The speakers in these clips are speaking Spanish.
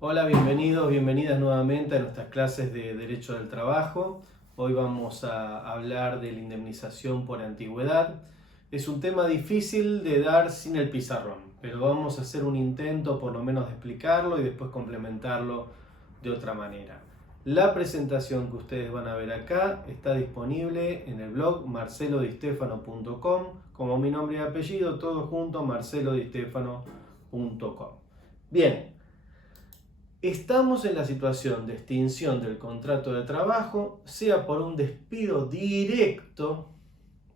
Hola, bienvenidos, bienvenidas nuevamente a nuestras clases de Derecho del Trabajo. Hoy vamos a hablar de la indemnización por antigüedad. Es un tema difícil de dar sin el pizarrón, pero vamos a hacer un intento por lo menos de explicarlo y después complementarlo de otra manera. La presentación que ustedes van a ver acá está disponible en el blog marcelodistefano.com, como mi nombre y apellido, todo junto, marcelodistefano.com. Bien. Estamos en la situación de extinción del contrato de trabajo, sea por un despido directo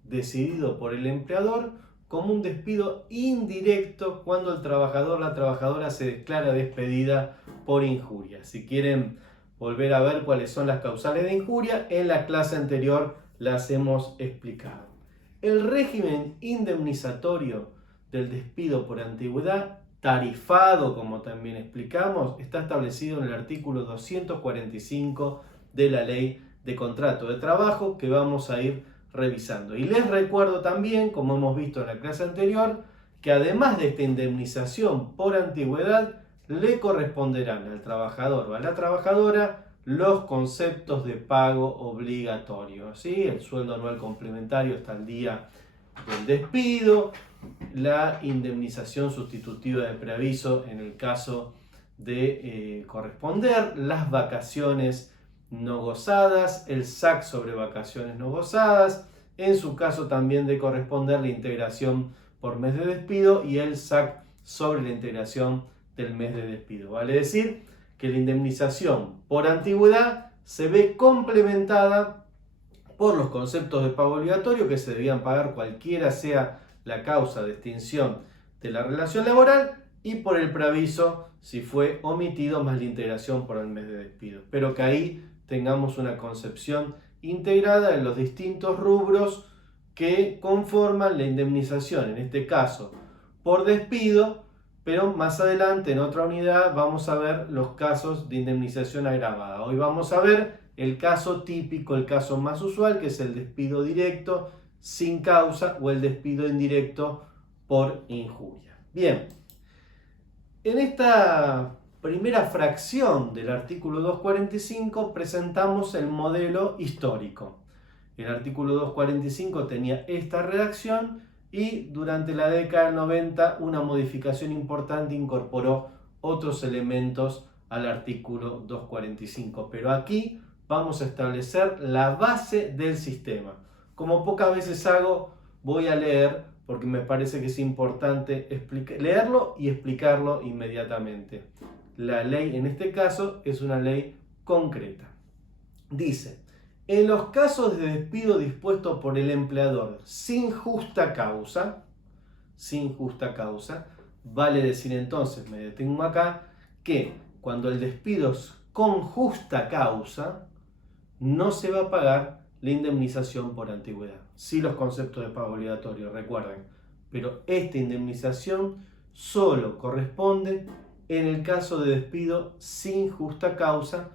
decidido por el empleador, como un despido indirecto cuando el trabajador, la trabajadora se declara despedida por injuria. Si quieren volver a ver cuáles son las causales de injuria, en la clase anterior las hemos explicado. El régimen indemnizatorio del despido por antigüedad, tarifado como también explicamos, está establecido en el artículo 245 de la Ley de Contrato de Trabajo, que vamos a ir revisando. Y les recuerdo también, como hemos visto en la clase anterior, que además de esta indemnización por antigüedad, le corresponderán al trabajador o a la trabajadora los conceptos de pago obligatorio, ¿sí? El sueldo anual complementario hasta el día del despido, la indemnización sustitutiva de preaviso en el caso de corresponder, las vacaciones no gozadas, el SAC sobre vacaciones no gozadas, en su caso también de corresponder la integración por mes de despido y el SAC sobre la integración del mes de despido. Vale decir que la indemnización por antigüedad se ve complementada por los conceptos de pago obligatorio que se debían pagar cualquiera sea la causa de extinción de la relación laboral y por el preaviso si fue omitido más la integración por el mes de despido. Espero que ahí tengamos una concepción integrada de los distintos rubros que conforman la indemnización, en este caso por despido, pero más adelante en otra unidad vamos a ver los casos de indemnización agravada. Hoy vamos a ver el caso típico, el caso más usual, que es el despido directo sin causa o el despido indirecto por injuria. Bien, en esta primera fracción del artículo 245 presentamos el modelo histórico. El artículo 245 tenía esta redacción y durante la década del 90 una modificación importante incorporó otros elementos al artículo 245. Pero aquí vamos a establecer la base del sistema. Como pocas veces hago, voy a leer porque me parece que es importante leerlo y explicarlo inmediatamente. La ley en este caso es una ley concreta. Dice: en los casos de despido dispuesto por el empleador sin justa causa, vale decir entonces, me detengo acá, que cuando el despido es con justa causa, no se va a pagar la indemnización por antigüedad. Sí, los conceptos de pago obligatorio, recuerden, pero esta indemnización solo corresponde en el caso de despido sin justa causa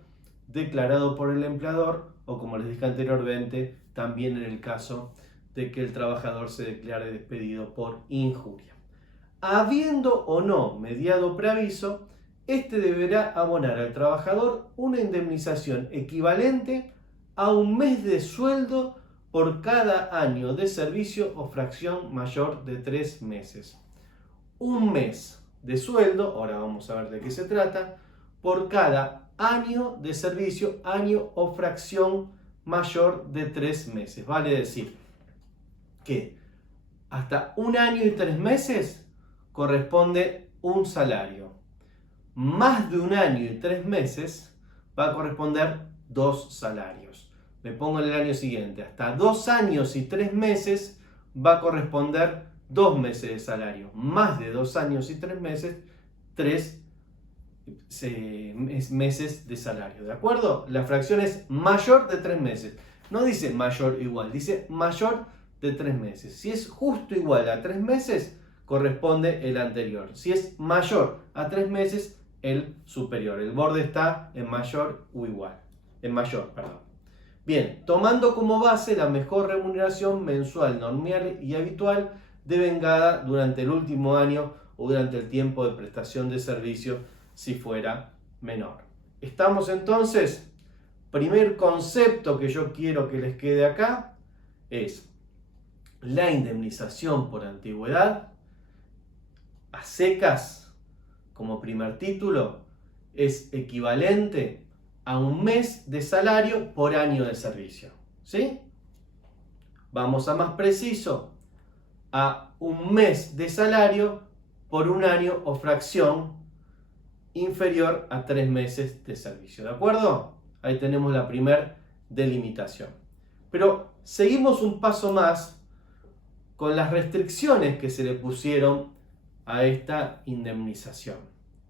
declarado por el empleador o, como les dije anteriormente, también en el caso de que el trabajador se declare despedido por injuria. Habiendo o no mediado preaviso, este deberá abonar al trabajador una indemnización equivalente a un mes de sueldo por cada año de servicio o fracción mayor de 3 meses. Un mes de sueldo, ahora vamos a ver de qué se trata, por cada año de servicio, año o fracción mayor de 3 meses. Vale decir que hasta un año y 3 meses corresponde un salario. Más de un año y 3 meses va a corresponder 2 salarios. Me pongo en el año siguiente. Hasta 2 años y 3 meses va a corresponder 2 meses de salario. Más de 2 años y 3 meses, 3 meses de salario. ¿De acuerdo? La fracción es mayor de 3 meses. No dice mayor o igual, dice mayor de 3 meses. Si es justo igual a 3 meses, corresponde el anterior. Si es mayor a 3 meses, el superior. El borde está en mayor o igual. En mayor, perdón. Bien, tomando como base la mejor remuneración mensual, normal y habitual devengada durante el último año o durante el tiempo de prestación de servicio, si fuera menor. ¿Estamos entonces? Primer concepto que yo quiero que les quede acá es la indemnización por antigüedad a secas, como primer título, es equivalente a un mes de salario por año de servicio. ¿Sí? Vamos a más preciso, a un mes de salario por un año o fracción inferior a 3 meses de servicio. ¿De acuerdo? Ahí tenemos la primera delimitación. Pero seguimos un paso más con las restricciones que se le pusieron a esta indemnización.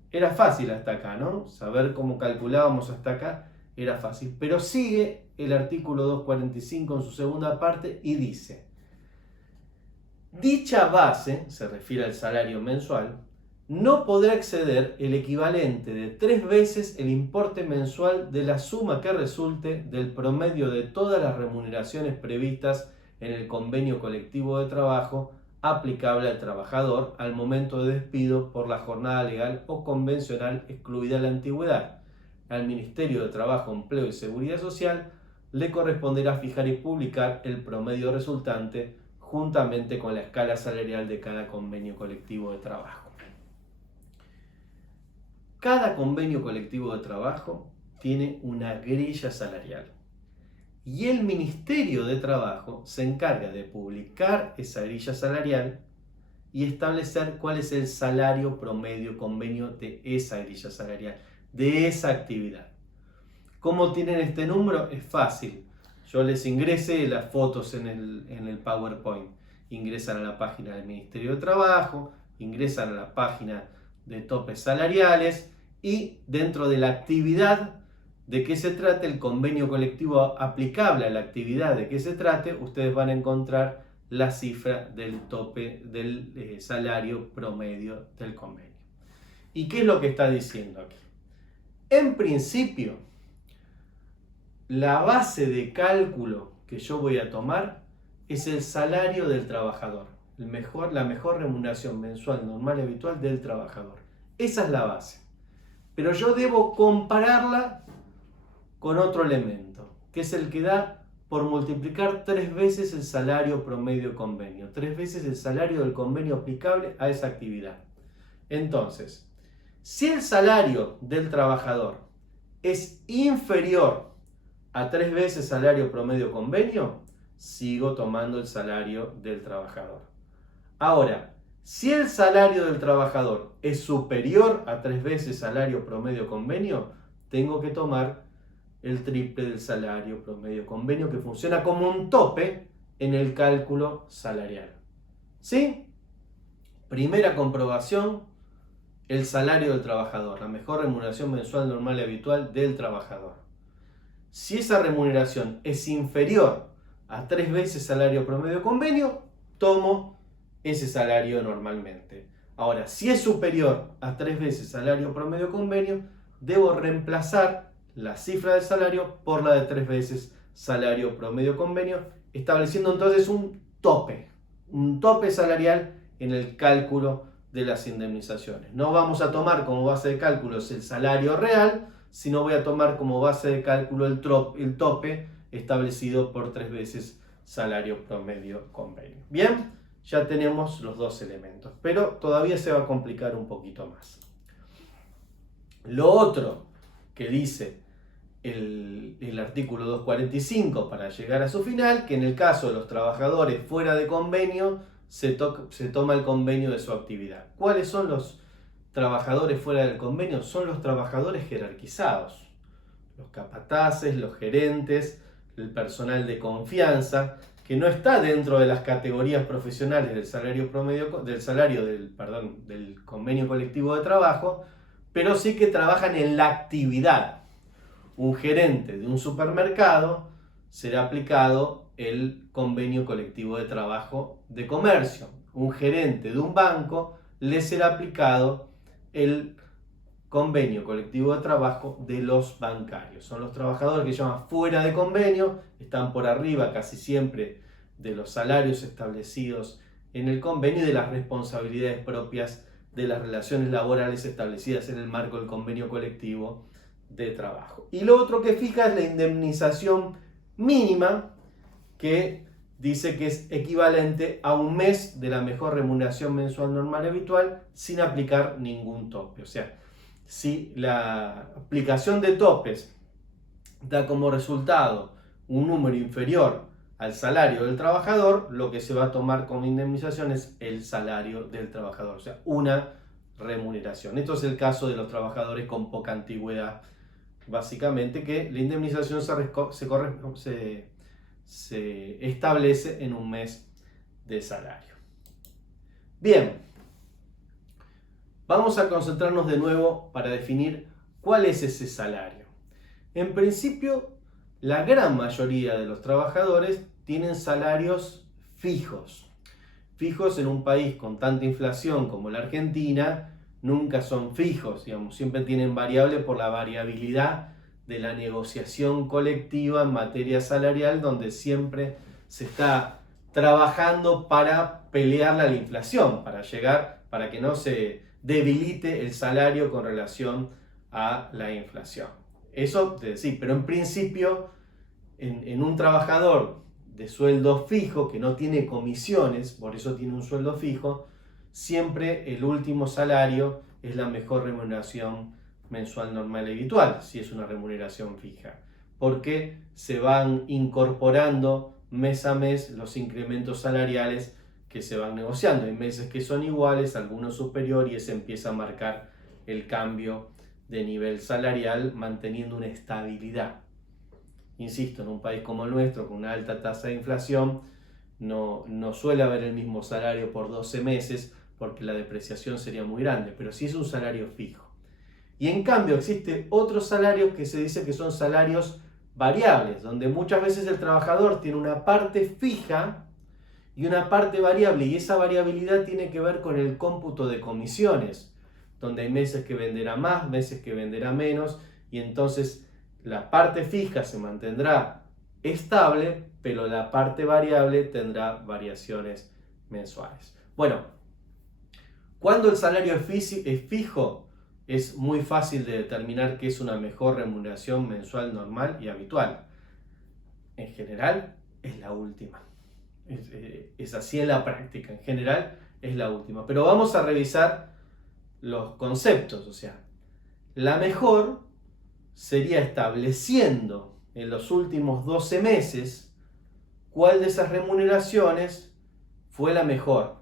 Era fácil hasta acá, ¿no? Saber cómo calculábamos hasta acá era fácil. Pero sigue el artículo 245 en su segunda parte y dice: dicha base, se refiere al salario mensual, no podrá exceder el equivalente de 3 veces el importe mensual de la suma que resulte del promedio de todas las remuneraciones previstas en el convenio colectivo de trabajo aplicable al trabajador al momento de despido por la jornada legal o convencional excluida la antigüedad. Al Ministerio de Trabajo, Empleo y Seguridad Social le corresponderá fijar y publicar el promedio resultante juntamente con la escala salarial de cada convenio colectivo de trabajo. Cada convenio colectivo de trabajo tiene una grilla salarial y el Ministerio de Trabajo se encarga de publicar esa grilla salarial y establecer cuál es el salario promedio convenio de esa grilla salarial, de esa actividad. ¿Cómo tienen este número? Es fácil. Yo les ingresé las fotos en el PowerPoint. Ingresan a la página del Ministerio de Trabajo, ingresan a la página de topes salariales y dentro de la actividad de qué se trate, el convenio colectivo aplicable a la actividad de qué se trate, ustedes van a encontrar la cifra del tope del salario promedio del convenio. ¿Y qué es lo que está diciendo aquí? En principio, la base de cálculo que yo voy a tomar es el salario del trabajador, la mejor remuneración mensual normal y habitual del trabajador. Esa es la base. Pero yo debo compararla con otro elemento, que es el que da por multiplicar 3 veces el salario promedio convenio, 3 veces el salario del convenio aplicable a esa actividad. Entonces, si el salario del trabajador es inferior a 3 veces salario promedio convenio, sigo tomando el salario del trabajador. Ahora, si el salario del trabajador es superior a 3 veces salario promedio convenio, tengo que tomar el triple del salario promedio convenio, que funciona como un tope en el cálculo salarial. ¿Sí? Primera comprobación: el salario del trabajador, la mejor remuneración mensual normal y habitual del trabajador. Si esa remuneración es inferior a 3 veces salario promedio convenio, tomo ese salario normalmente. Ahora, si es superior a 3 veces salario promedio convenio, debo reemplazar la cifra del salario por la de 3 veces salario promedio convenio, estableciendo entonces un tope salarial en el cálculo de las indemnizaciones. No vamos a tomar como base de cálculo el salario real, sino voy a tomar como base de cálculo el tope establecido por 3 veces salario promedio convenio. Bien, ya tenemos los dos elementos, pero todavía se va a complicar un poquito más. Lo otro que dice el artículo 245 para llegar a su final, que en el caso de los trabajadores fuera de convenio, se toma el convenio de su actividad. ¿Cuáles son los trabajadores fuera del convenio? Son los trabajadores jerarquizados, los capataces, los gerentes, el personal de confianza, que no está dentro de las categorías profesionales del salario promedio, del convenio colectivo de trabajo, pero sí que trabajan en la actividad. Un gerente de un supermercado será aplicado el convenio colectivo de trabajo de comercio. Un gerente de un banco le será aplicado el convenio colectivo de trabajo de los bancarios. Son los trabajadores que llaman fuera de convenio, están por arriba casi siempre de los salarios establecidos en el convenio y de las responsabilidades propias de las relaciones laborales establecidas en el marco del convenio colectivo de trabajo. Y lo otro que fija es la indemnización mínima, que dice que es equivalente a un mes de la mejor remuneración mensual normal y habitual sin aplicar ningún tope. O sea, si la aplicación de topes da como resultado un número inferior al salario del trabajador, lo que se va a tomar como indemnización es el salario del trabajador, o sea, una remuneración. Esto es el caso de los trabajadores con poca antigüedad, básicamente, que la indemnización se establece en un mes de salario. Bien, vamos a concentrarnos de nuevo para definir cuál es ese salario. En principio, la gran mayoría de los trabajadores tienen salarios fijos. Fijos en un país con tanta inflación como la Argentina, nunca son fijos, digamos, siempre tienen variable por la variabilidad de la negociación colectiva en materia salarial, donde siempre se está trabajando para pelear la inflación, para que no se debilite el salario con relación a la inflación. Eso, sí, pero en principio, en un trabajador de sueldo fijo, que no tiene comisiones, por eso tiene un sueldo fijo, siempre el último salario es la mejor remuneración mensual normal y habitual, si es una remuneración fija, porque se van incorporando mes a mes los incrementos salariales que se van negociando. Hay meses que son iguales, algunos superiores, y se empieza a marcar el cambio de nivel salarial manteniendo una estabilidad. Insisto, en un país como el nuestro, con una alta tasa de inflación, no suele haber el mismo salario por 12 meses porque la depreciación sería muy grande, pero sí es un salario fijo. Y en cambio existe otros salarios que se dice que son salarios variables, donde muchas veces el trabajador tiene una parte fija y una parte variable, y esa variabilidad tiene que ver con el cómputo de comisiones, donde hay meses que venderá más, meses que venderá menos, y entonces la parte fija se mantendrá estable, pero la parte variable tendrá variaciones mensuales. Bueno, cuando el salario es fijo, es muy fácil de determinar qué es una mejor remuneración mensual normal y habitual. En general, es la última. Es así en la práctica, en general es la última. Pero vamos a revisar los conceptos, o sea, la mejor sería estableciendo en los últimos 12 meses cuál de esas remuneraciones fue la mejor,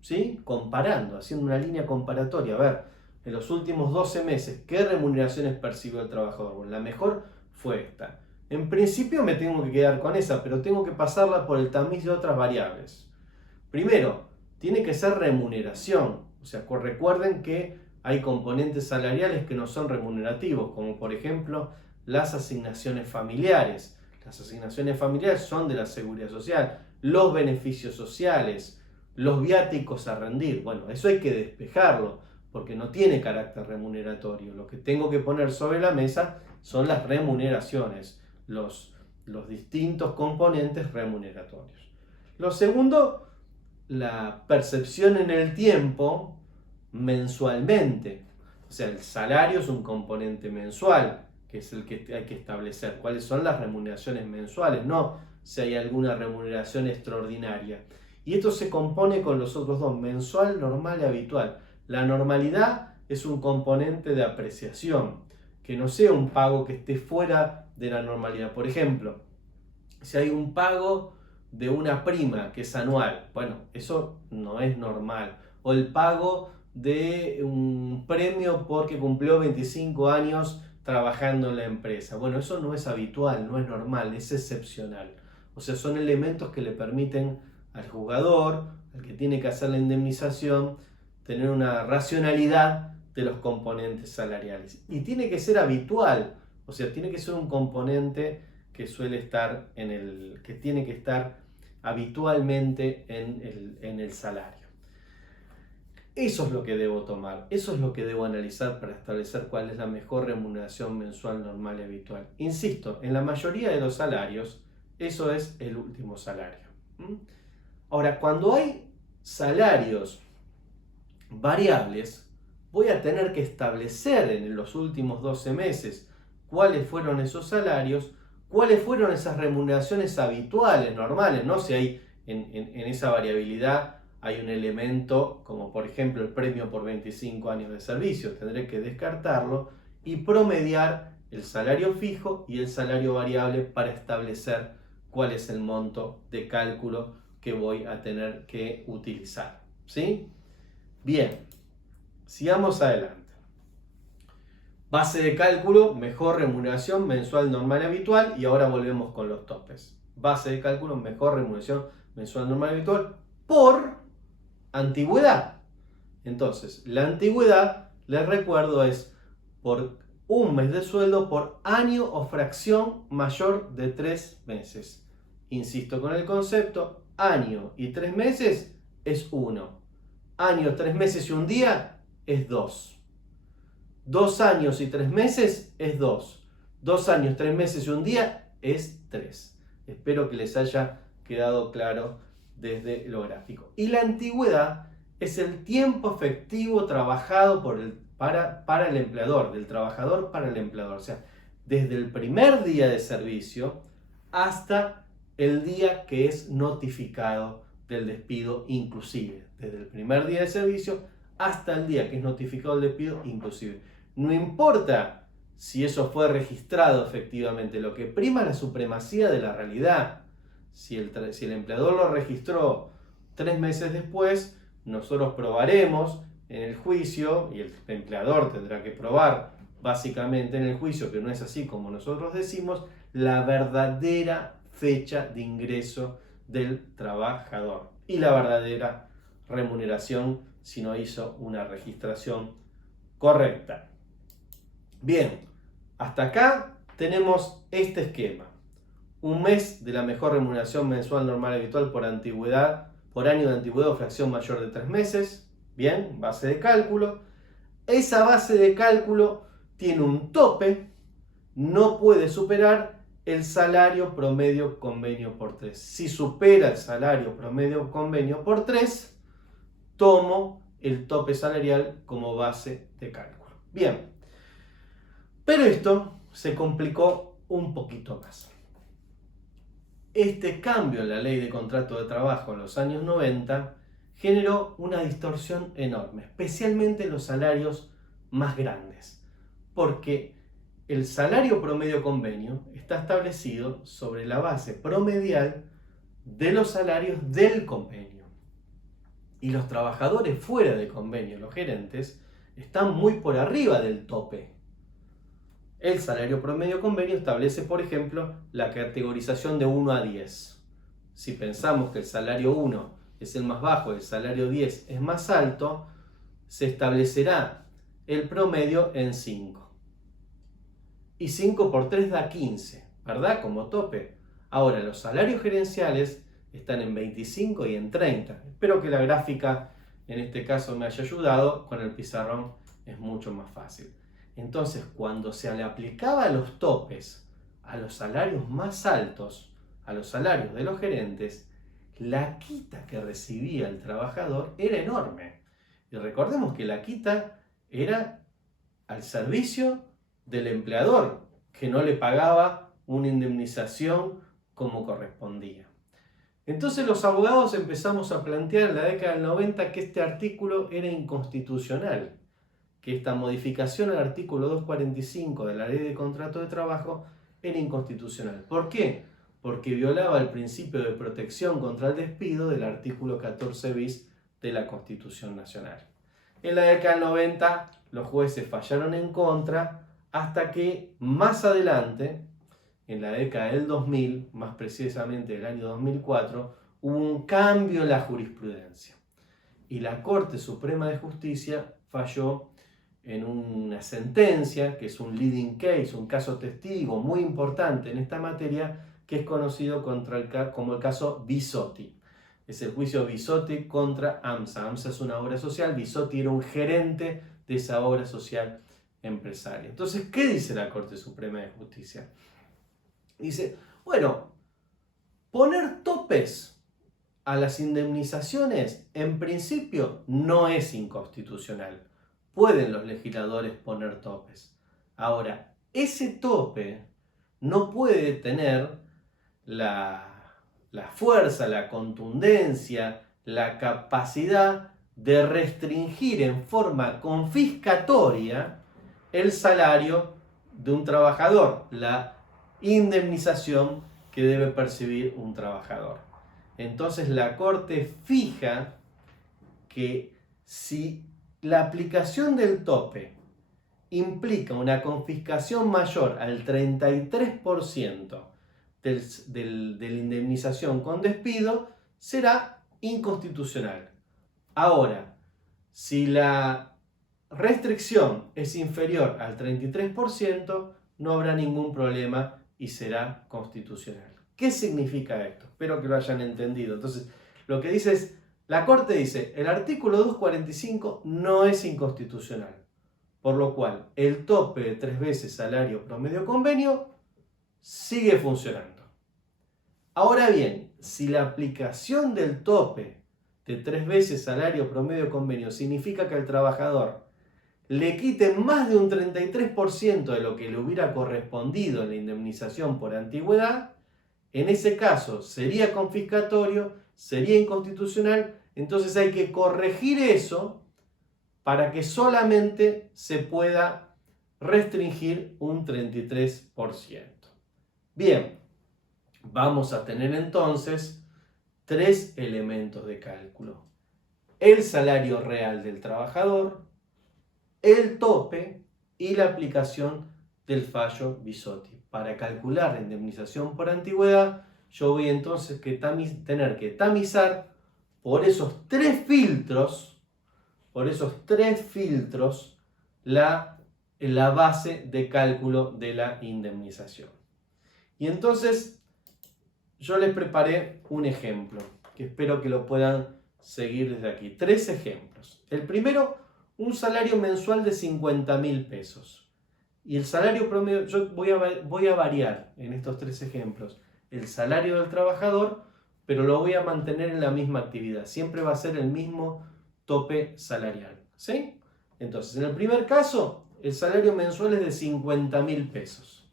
¿sí? Comparando, haciendo una línea comparatoria, a ver, en los últimos 12 meses, ¿qué remuneraciones percibió el trabajador? Bueno, la mejor fue esta. En principio me tengo que quedar con esa, pero tengo que pasarla por el tamiz de otras variables. Primero, tiene que ser remuneración. O sea, recuerden que hay componentes salariales que no son remunerativos, como por ejemplo las asignaciones familiares. Las asignaciones familiares son de la seguridad social, los beneficios sociales, los viáticos a rendir. Bueno, eso hay que despejarlo, porque no tiene carácter remuneratorio. Lo que tengo que poner sobre la mesa son las remuneraciones, los distintos componentes remuneratorios. Lo segundo, la percepción en el tiempo mensualmente. O sea, el salario es un componente mensual, que es el que hay que establecer. ¿Cuáles son las remuneraciones mensuales? No si hay alguna remuneración extraordinaria. Y esto se compone con los otros dos, mensual, normal y habitual. La normalidad es un componente de apreciación, que no sea un pago que esté fuera de la normalidad. Por ejemplo, si hay un pago de una prima que es anual, bueno, eso no es normal. O el pago de un premio porque cumplió 25 años trabajando en la empresa. Bueno, eso no es habitual, no es normal, es excepcional. O sea, son elementos que le permiten al jugador, al que tiene que hacer la indemnización, tener una racionalidad de los componentes salariales. Y tiene que ser habitual, o sea, tiene que ser un componente que suele estar que tiene que estar habitualmente en el salario. Eso es lo que debo tomar, eso es lo que debo analizar para establecer cuál es la mejor remuneración mensual normal y habitual. Insisto, en la mayoría de los salarios, eso es el último salario. Ahora, cuando hay salarios variables, voy a tener que establecer en los últimos 12 meses cuáles fueron esos salarios, cuáles fueron esas remuneraciones habituales, normales, ¿no? Si hay en esa variabilidad hay un elemento como por ejemplo el premio por 25 años de servicio, tendré que descartarlo y promediar el salario fijo y el salario variable para establecer cuál es el monto de cálculo que voy a tener que utilizar, ¿sí? Bien, sigamos adelante. Base de cálculo, mejor remuneración mensual normal y habitual, y ahora volvemos con los topes. Base de cálculo, mejor remuneración mensual normal y habitual por antigüedad. Entonces, la antigüedad, les recuerdo, es por un mes de sueldo por año o fracción mayor de 3 meses. Insisto con el concepto, año y 3 meses es 1. Año, 3 meses y un día es 2. 2 años y 3 meses es 2. 2 años, 3 meses y un día es 3. Espero que les haya quedado claro desde lo gráfico. Y la antigüedad es el tiempo efectivo trabajado para el empleador, del trabajador para el empleador. O sea, desde el primer día de servicio hasta el día que es notificado del despido inclusive. Desde el primer día de servicio hasta el día que es notificado el despido inclusive. No importa si eso fue registrado efectivamente, lo que prima es la supremacía de la realidad. Si el empleador lo registró 3 meses después, nosotros probaremos en el juicio, y el empleador tendrá que probar básicamente en el juicio que no es así como nosotros decimos, la verdadera fecha de ingreso del trabajador y la verdadera remuneración si no hizo una registración correcta. Bien, hasta acá tenemos este esquema. Un mes de la mejor remuneración mensual normal habitual por antigüedad, por año de antigüedad o fracción mayor de 3 meses. Bien, base de cálculo. Esa base de cálculo tiene un tope, no puede superar el salario promedio convenio por 3. Si supera el salario promedio convenio por 3, tomo el tope salarial como base de cálculo. Bien, pero esto se complicó un poquito más. Este cambio en la ley de contrato de trabajo en los años 90 generó una distorsión enorme, especialmente en los salarios más grandes, porque el salario promedio convenio está establecido sobre la base promedial de los salarios del convenio. Y los trabajadores fuera de convenio, los gerentes, están muy por arriba del tope. El salario promedio convenio establece, por ejemplo, la categorización de 1 a 10. Si pensamos que el salario 1 es el más bajo y el salario 10 es más alto, se establecerá el promedio en 5. Y 5 por 3 da 15, ¿verdad? Como tope. Ahora, los salarios gerenciales están en 25 y en 30. Espero que la gráfica en este caso me haya ayudado. Con el pizarrón es mucho más fácil. Entonces, cuando se le aplicaba los topes a los salarios más altos, a los salarios de los gerentes, la quita que recibía el trabajador era enorme. Y recordemos que la quita era al servicio del empleador, que no le pagaba una indemnización como correspondía. Entonces los abogados empezamos a plantear en la década del 90 que este artículo era inconstitucional, que esta modificación al artículo 245 de la Ley de Contrato de Trabajo era inconstitucional. ¿Por qué? Porque violaba el principio de protección contra el despido del artículo 14 bis de la Constitución Nacional. En la década del 90 los jueces fallaron en contra hasta que más adelante, en la década del 2000, más precisamente el año 2004, hubo un cambio en la jurisprudencia. Y la Corte Suprema de Justicia falló en una sentencia, que es un leading case, un caso testigo muy importante en esta materia, que es conocido como el caso Bisotti. Es el juicio Bisotti contra AMSA. AMSA es una obra social, Bisotti era un gerente de esa obra social empresaria. Entonces, ¿qué dice la Corte Suprema de Justicia? Dice, bueno, poner topes a las indemnizaciones, en principio no es inconstitucional. Pueden los legisladores poner topes. Ahora, ese tope no puede tener la fuerza, la contundencia, la capacidad de restringir en forma confiscatoria el salario de un trabajador, la indemnización que debe percibir un trabajador. Entonces la Corte fija que si la aplicación del tope implica una confiscación mayor al 33% de la indemnización con despido, será inconstitucional. Ahora, si la restricción es inferior al 33%, no habrá ningún problema y será constitucional. ¿Qué significa esto? Espero que lo hayan entendido. Entonces, lo que dice es, la Corte dice, el artículo 245 no es inconstitucional, por lo cual el tope de 3 veces salario promedio convenio sigue funcionando. Ahora bien, si la aplicación del tope de 3 veces salario promedio convenio significa que al trabajador le quiten más de un 33% de lo que le hubiera correspondido en la indemnización por antigüedad, en ese caso sería confiscatorio, sería inconstitucional, entonces hay que corregir eso para que solamente se pueda restringir un 33%. Bien, vamos a tener entonces 3 elementos de cálculo: el salario real del trabajador, el tope y la aplicación del fallo Bisotti. Para calcular la indemnización por antigüedad, yo voy entonces tener que tamizar por esos 3 filtros, la base de cálculo de la indemnización. Y entonces yo les preparé un ejemplo, que espero que lo puedan seguir desde aquí. 3 ejemplos. El primero, un salario mensual de 50.000 pesos. Y el salario promedio, yo voy a variar en estos 3 ejemplos el salario del trabajador, pero lo voy a mantener en la misma actividad. Siempre va a ser el mismo tope salarial, ¿sí? Entonces, en el primer caso, el salario mensual es de 50.000 pesos.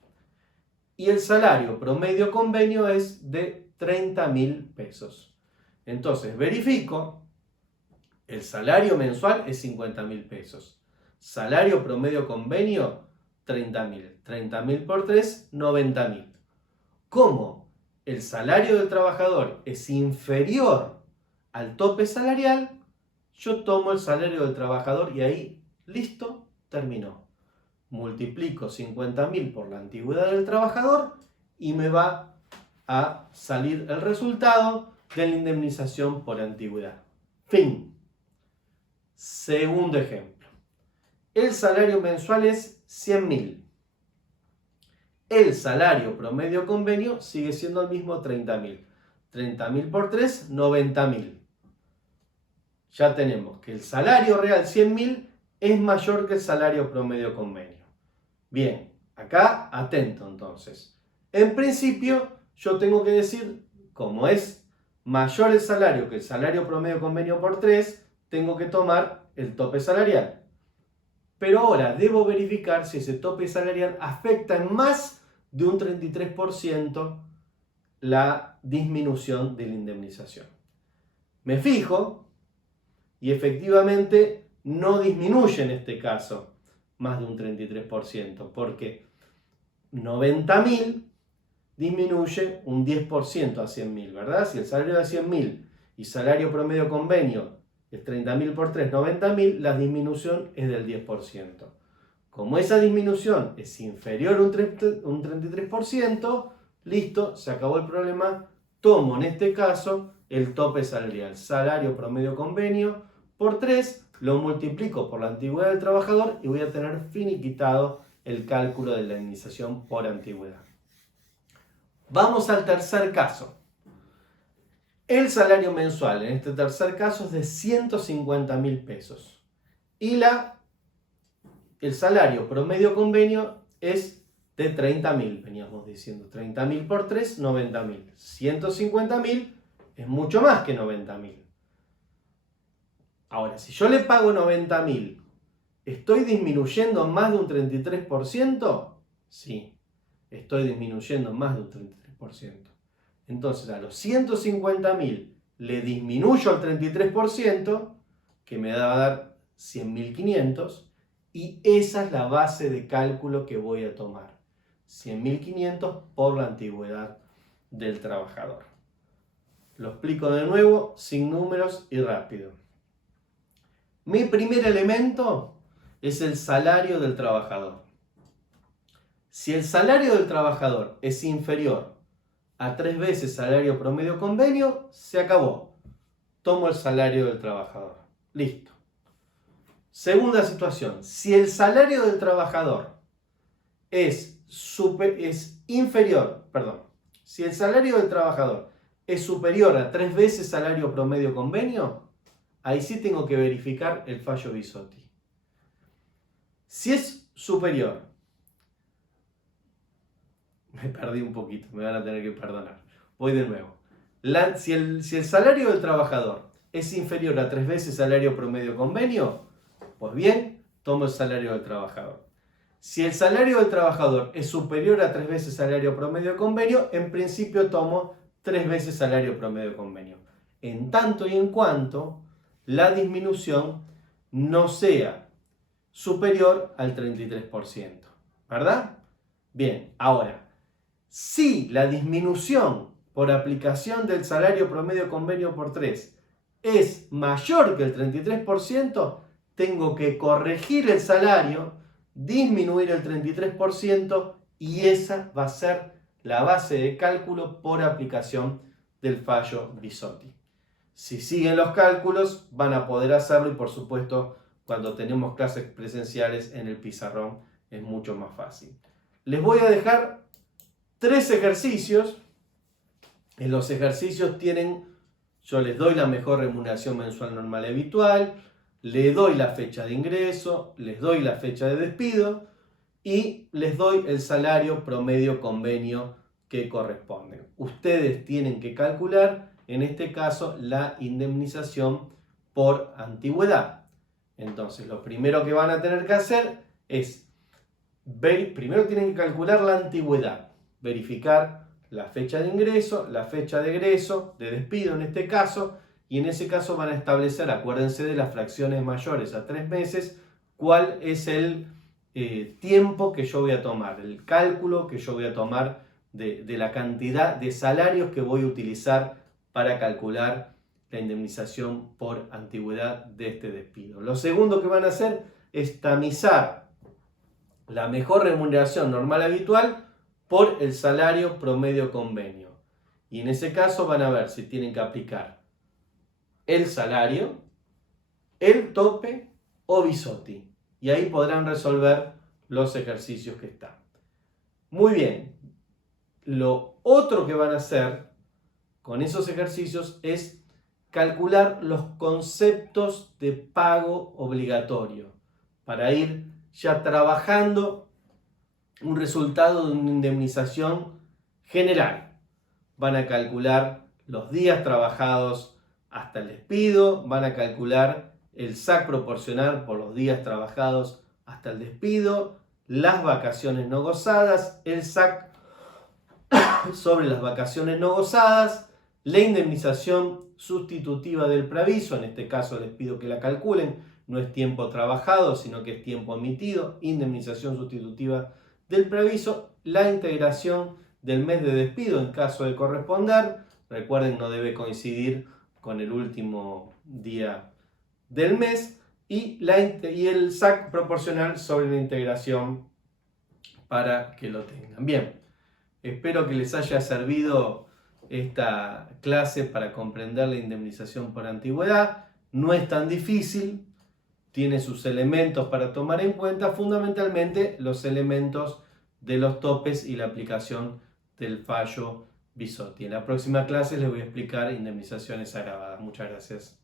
Y el salario promedio convenio es de 30.000 pesos. Entonces, verifico, el salario mensual es 50.000 pesos. Salario promedio convenio, 30.000. 30.000 por 3, 90.000. Como el salario del trabajador es inferior al tope salarial, yo tomo el salario del trabajador y ahí, listo, terminó. Multiplico 50.000 por la antigüedad del trabajador y me va a salir el resultado de la indemnización por antigüedad. Fin. Segundo ejemplo. El salario mensual es 100.000. El salario promedio convenio sigue siendo el mismo, 30.000. 30.000 por 3, 90.000. Ya tenemos que el salario real, 100.000, es mayor que el salario promedio convenio. Bien, acá atento entonces. En principio, yo tengo que decir, como es mayor el salario que el salario promedio convenio por 3, tengo que tomar el tope salarial. Pero ahora debo verificar si ese tope salarial afecta en más de un 33% la disminución de la indemnización. Me fijo y efectivamente no disminuye en este caso más de un 33%, porque 90.000 disminuye un 10% a 100.000, ¿verdad? Si el salario es de 100.000 y salario promedio convenio es 30.000 por 3, 90.000, la disminución es del 10%. Como esa disminución es inferior a un 33%, listo, se acabó el problema. Tomo en este caso el tope salarial, salario promedio convenio por 3, lo multiplico por la antigüedad del trabajador y voy a tener finiquitado el cálculo de la indemnización por antigüedad. Vamos al tercer caso. El salario mensual en este tercer caso es de 150.000 pesos y el salario promedio convenio es de 30.000, veníamos diciendo, 30.000 por 3, 90.000. 150.000 es mucho más que 90.000. Ahora, si yo le pago 90.000, ¿estoy disminuyendo más de un 33%? Sí, estoy disminuyendo más de un 33%. Entonces, a los 150.000 le disminuyo al 33%, que me va a dar 100.500, y esa es la base de cálculo que voy a tomar. 100.500 por la antigüedad del trabajador. Lo explico de nuevo, sin números y rápido. Mi primer elemento es el salario del trabajador. Si el salario del trabajador es inferior a 3 veces salario promedio convenio, se acabó. Tomo el salario del trabajador. Listo. Superior a 3 veces salario promedio convenio, ahí sí tengo que verificar el fallo Bisotti. Si es superior, me perdí un poquito, me van a tener que perdonar. Voy de nuevo. Si el salario del trabajador es inferior a 3 veces salario promedio convenio, pues bien, tomo el salario del trabajador. Si el salario del trabajador es superior a 3 veces salario promedio convenio, en principio tomo 3 veces salario promedio convenio. En tanto y en cuanto la disminución no sea superior al 33%. ¿Verdad? Bien, ahora, si la disminución por aplicación del salario promedio convenio por 3 es mayor que el 33%, tengo que corregir el salario, disminuir el 33% y esa va a ser la base de cálculo por aplicación del fallo Bisotti. Si siguen los cálculos van a poder hacerlo y por supuesto cuando tenemos clases presenciales en el pizarrón es mucho más fácil. Les voy a dejar 3 ejercicios. En los ejercicios yo les doy la mejor remuneración mensual normal y habitual, le doy la fecha de ingreso, les doy la fecha de despido y les doy el salario promedio convenio que corresponde. Ustedes tienen que calcular, en este caso, la indemnización por antigüedad. Entonces, lo primero que van a tener que hacer es, primero tienen que calcular la antigüedad, verificar la fecha de ingreso, la fecha de egreso, de despido en este caso, y en ese caso van a establecer, acuérdense de las fracciones mayores a 3 meses, cuál es el tiempo que yo voy a tomar, el cálculo que yo voy a tomar de la cantidad de salarios que voy a utilizar para calcular la indemnización por antigüedad de este despido. Lo segundo que van a hacer es tamizar la mejor remuneración normal habitual por el salario promedio convenio. Y en ese caso van a ver si tienen que aplicar el salario, el tope o Bisotti. Y ahí podrán resolver los ejercicios que están. Muy bien. Lo otro que van a hacer con esos ejercicios es calcular los conceptos de pago obligatorio para ir ya trabajando un resultado de una indemnización general. Van a calcular los días trabajados hasta el despido, van a calcular el SAC proporcional por los días trabajados hasta el despido, las vacaciones no gozadas, el SAC sobre las vacaciones no gozadas, la indemnización sustitutiva del preaviso, en este caso les pido que la calculen, no es tiempo trabajado, sino que es tiempo omitido, indemnización sustitutiva del preaviso, la integración del mes de despido en caso de corresponder, recuerden no debe coincidir con el último día del mes, y el SAC proporcional sobre la integración para que lo tengan. Bien, espero que les haya servido esta clase para comprender la indemnización por antigüedad. No es tan difícil, tiene sus elementos para tomar en cuenta, fundamentalmente los elementos de los topes y la aplicación del fallo Bisotti. En la próxima clase les voy a explicar indemnizaciones agravadas. Muchas gracias.